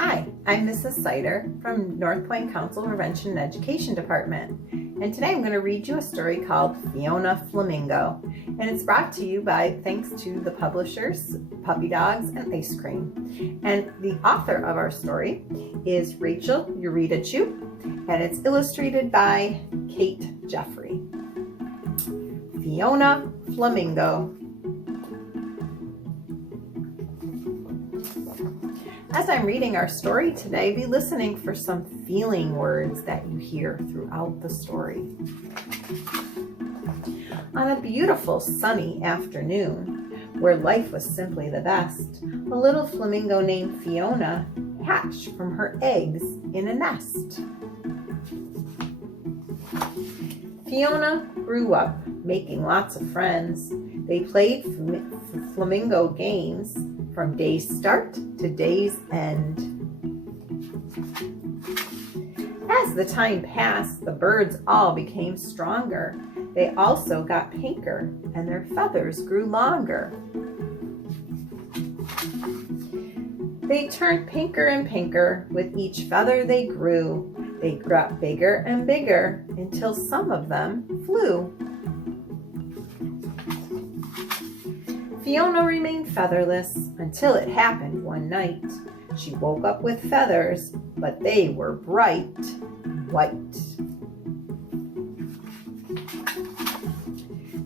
Hi, I'm Mrs. Seider from Northpointe Council Prevention Education Department, and today I'm going to read you a story called Fiona Flamingo, and it's brought to you by thanks to the publishers, Puppy Dogs and Ice Cream. And the author of our story is Rachael Urrutia Chu, and it's illustrated by Kate Jeffery. Fiona Flamingo. As I'm reading our story today, be listening for some feeling words that you hear throughout the story. On a beautiful sunny afternoon, where life was simply the best, a little flamingo named Fiona hatched from her eggs in a nest. Fiona grew up making lots of friends. They played flamingo games from day's start to day's end. As the time passed, the birds all became stronger. They also got pinker, and their feathers grew longer. They turned pinker and pinker with each feather they grew. They got bigger and bigger until some of them flew. Fiona remained featherless until it happened one night. She woke up with feathers, but they were bright white.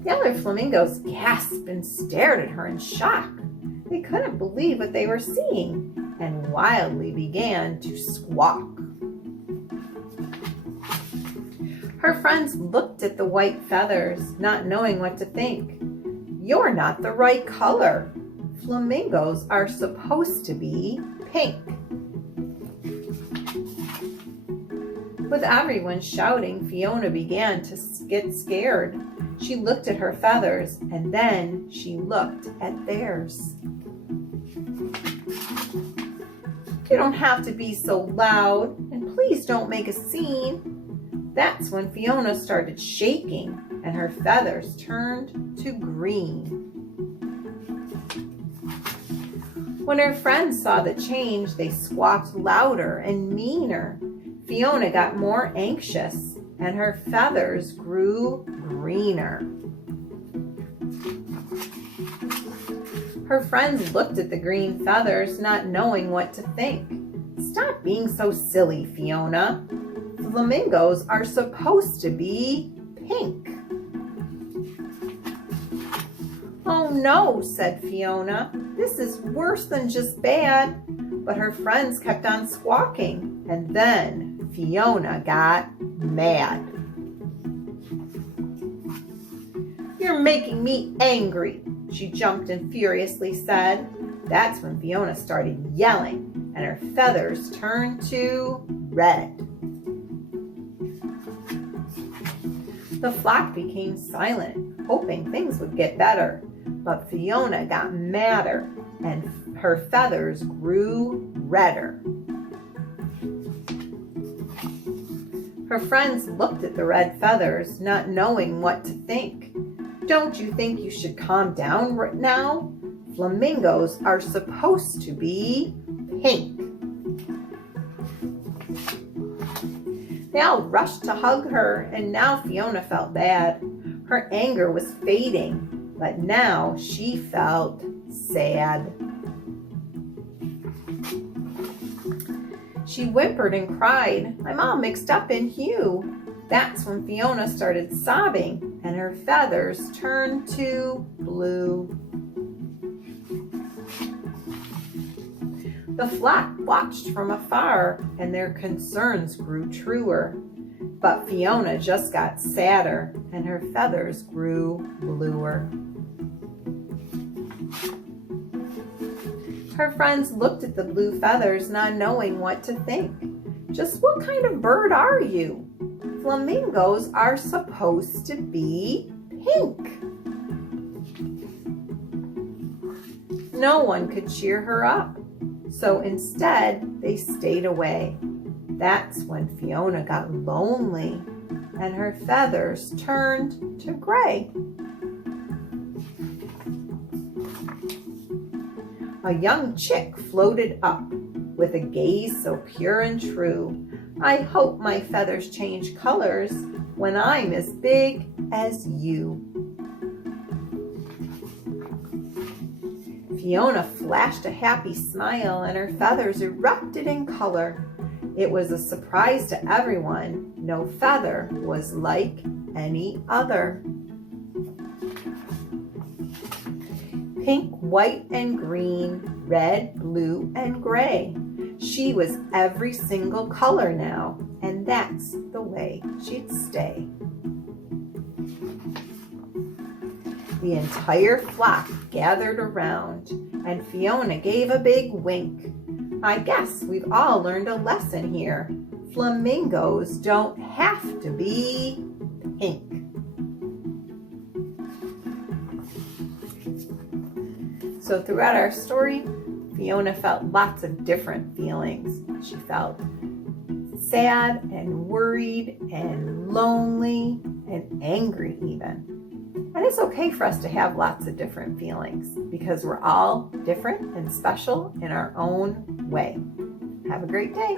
The other flamingos gasped and stared at her in shock. They couldn't believe what they were seeing and wildly began to squawk. Her friends looked at the white feathers, not knowing what to think. "You're not the right color. Flamingos are supposed to be pink." With everyone shouting, Fiona began to get scared. She looked at her feathers, and then she looked at theirs. "You don't have to be so loud, and please don't make a scene." That's when Fiona started shaking, and her feathers turned to green. When her friends saw the change, they squawked louder and meaner. Fiona got more anxious, and her feathers grew greener. Her friends looked at the green feathers, not knowing what to think. "Stop being so silly, Fiona. Flamingos are supposed to be pink." "Oh no," said Fiona. "This is worse than just bad." But her friends kept on squawking, and then Fiona got mad. "You're making me angry," she jumped and furiously said. That's when Fiona started yelling, and her feathers turned to red. The flock became silent, hoping things would get better. But Fiona got madder, and her feathers grew redder. Her friends looked at the red feathers, not knowing what to think. "Don't you think you should calm down right now? Flamingos are supposed to be pink." They all rushed to hug her, and now Fiona felt bad. Her anger was fading, but now she felt sad. She whimpered and cried, "I'm all mixed up in hue." That's when Fiona started sobbing, and her feathers turned to blue. The flock watched from afar, and their concerns grew truer. But Fiona just got sadder, and her feathers grew bluer. Her friends looked at the blue feathers, not knowing what to think. "Just what kind of bird are you? Flamingos are supposed to be pink." No one could cheer her up, so instead they stayed away. That's when Fiona got lonely, and her feathers turned to gray. A young chick floated up with a gaze so pure and true. I hope my feathers change colors when I'm as big as you. Fiona flashed a happy smile and her feathers erupted in color. It was a surprise to everyone. No feather was like any other. Pink, white, and green, red, blue, and gray. She was every single color now, and that's the way she'd stay. The entire flock gathered around, and Fiona gave a big wink. I guess we've all learned a lesson here. Flamingos don't have to be pink. So throughout our story, Fiona felt lots of different feelings. She felt sad and worried and lonely and angry even. And it's okay for us to have lots of different feelings because we're all different and special in our own way. Have a great day.